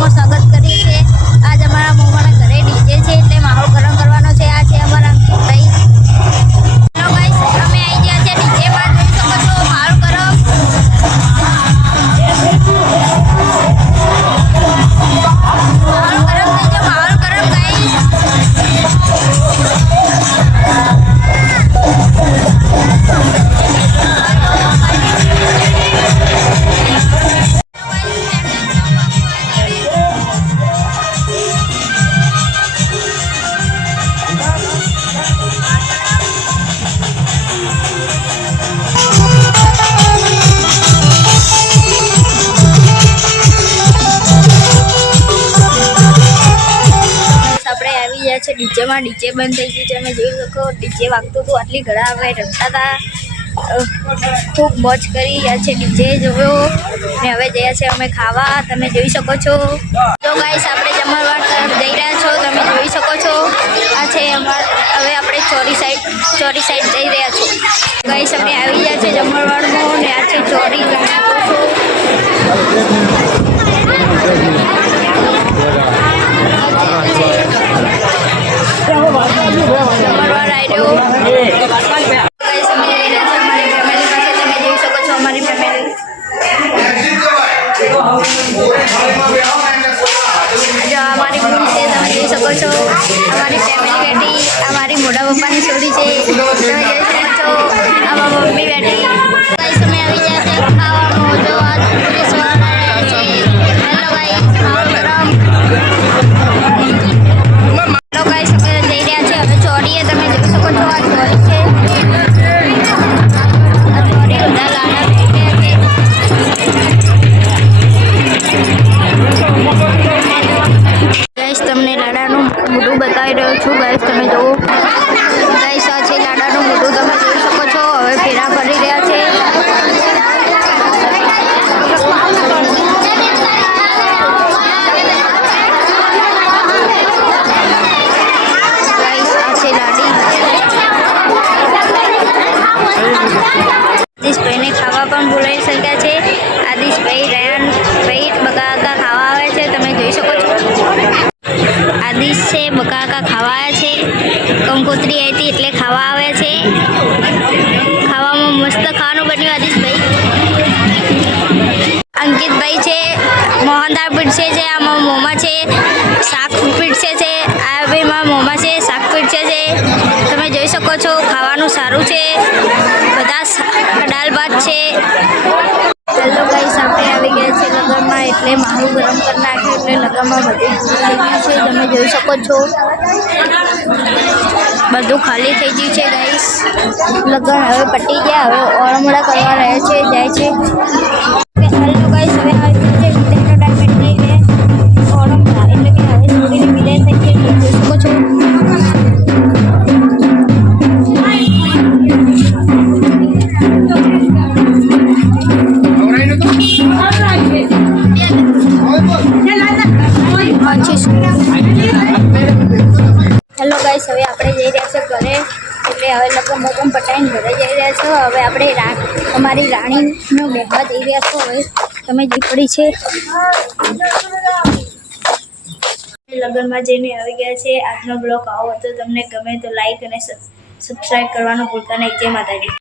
મોમાં સ્વાગત કરીએ છીએ। આજ અમારા મોમાના ઘરે ડીજે છે એટલે માહોલ ગરમ કરવાનો છે। આ છે અમારા ભાઈ। હેલો ગાઈસ, અમે આવી ગયા છે ડીજે માં, જોઈ શકો છો માહોલ ગરમ। માહોલ ગરમ થઈ ગયો, માહોલ ગરમ ગાઈસ। ડીજે માં ડીજે બંધ થઈ ગયું છે। તમે જોઈ શકો ડીજે વાગતું હતું, આટલી ઘડા અમે રમતા હતા, ખૂબ મોજ કરી રહ્યા છે। ડીજે જોયો ને હવે જઈએ છે અમે ખાવા, તમે જોઈ શકો છો। તો ગાઈસ આપણે જમણવાર તરફ જઈ રહ્યા છો, તમે જોઈ શકો છો। આ છે હવે આપણે ચોરી સાઈડ જઈ રહ્યા છો। ગાઈસ અમે આવી ગયા છે જમણવારમાં ને આ છે ચોરી। हमारी फैमिली बैठी, हमारी मोटा पप्पा की छोरी है, मम्मी बैठी। गाइस हमें अभी जाते खावा जो आज पुलिस वाला है। हेलो गाइस, खाओ गरम। हेलो गाइस અમે જઈ રહ્યા છે હવે ચોરીએ, તમે જોઈ શકો છો આ ચોરી છે। આ ચોરી બધા લાડા બેઠ્યા છે। ગાઈસ તમને લાડાનું મોઢું બતાવી રહ્યો છું। ગાઈસ તમે જુઓ, ગાઈસ આ છે લાડાનું મોઢું, તમે જોઈ શકો છો। હવે ફેરા ફરી રહ્યા છે। ગાઈસ આ છે લાડી। આદિશભાઈને ખાવા પણ બોલાવી શક્યા છે। આદિશભાઈ રયાનભાઈ બકાકા ખાવા આવે છે, તમે જોઈ શકો છો। આદિશ છે બકાકા ખાવા આવ્યા છે, કંકોત્રી આવી હતી એટલે ખાવા આવે છે। ખાવામાં મસ્ત ખાવાનું બન્યું આદિશભાઈ। અંકિતભાઈ છે મોહનદાળ પીરસે છે, આમાં મોમાં છે શાક પીરસે છે, આ ભાઈમાં મોમાં છે શાક પીરસે છે, તમે જોઈ શકો છો। ખાવાનું સારું છે, બધા દાળ ભાત છે। હેલો ગાઈસ આપણે આવી ગયા છે લગનમાં, એટલે માહોલ ગરમ કરી નાખ્યો, એટલે લગનમાં બધું થઈ ગયું છે, તમે જોઈ શકો છો। બધું ખાલી થઈ ગયું છે ગાઈસ। લગન હવે પટી ગયા, હવે ઓળમડા કરવા રહ્યા છે, જાય છે। હેલો ગાઈસ હવે આવી ગયું છે વિદાયનો ટાઈમ, એટલે ઓળમડા એટલે કે હવે છોડીની વિદાય થઈ છે, તમે જોઈ શકો છો। હેલો ગાઈસ હવે આપણે જઈ રહ્યા છે ઘરે, એટલે હવે લગન બગન પટાઈને ઘરે જઈ રહ્યા છો। હવે આપણે અમારી રાણીનો બેહવા જઈ રહ્યા છો। હવે તમે જે પડી છે લગનમાં જઈને આવી ગયા છે। આજનો બ્લોગ આવો હતો, તમને ગમે તો લાઈક અને સબસ્ક્રાઈબ કરવાનું ભૂલતા નહીં। જય માતાજી।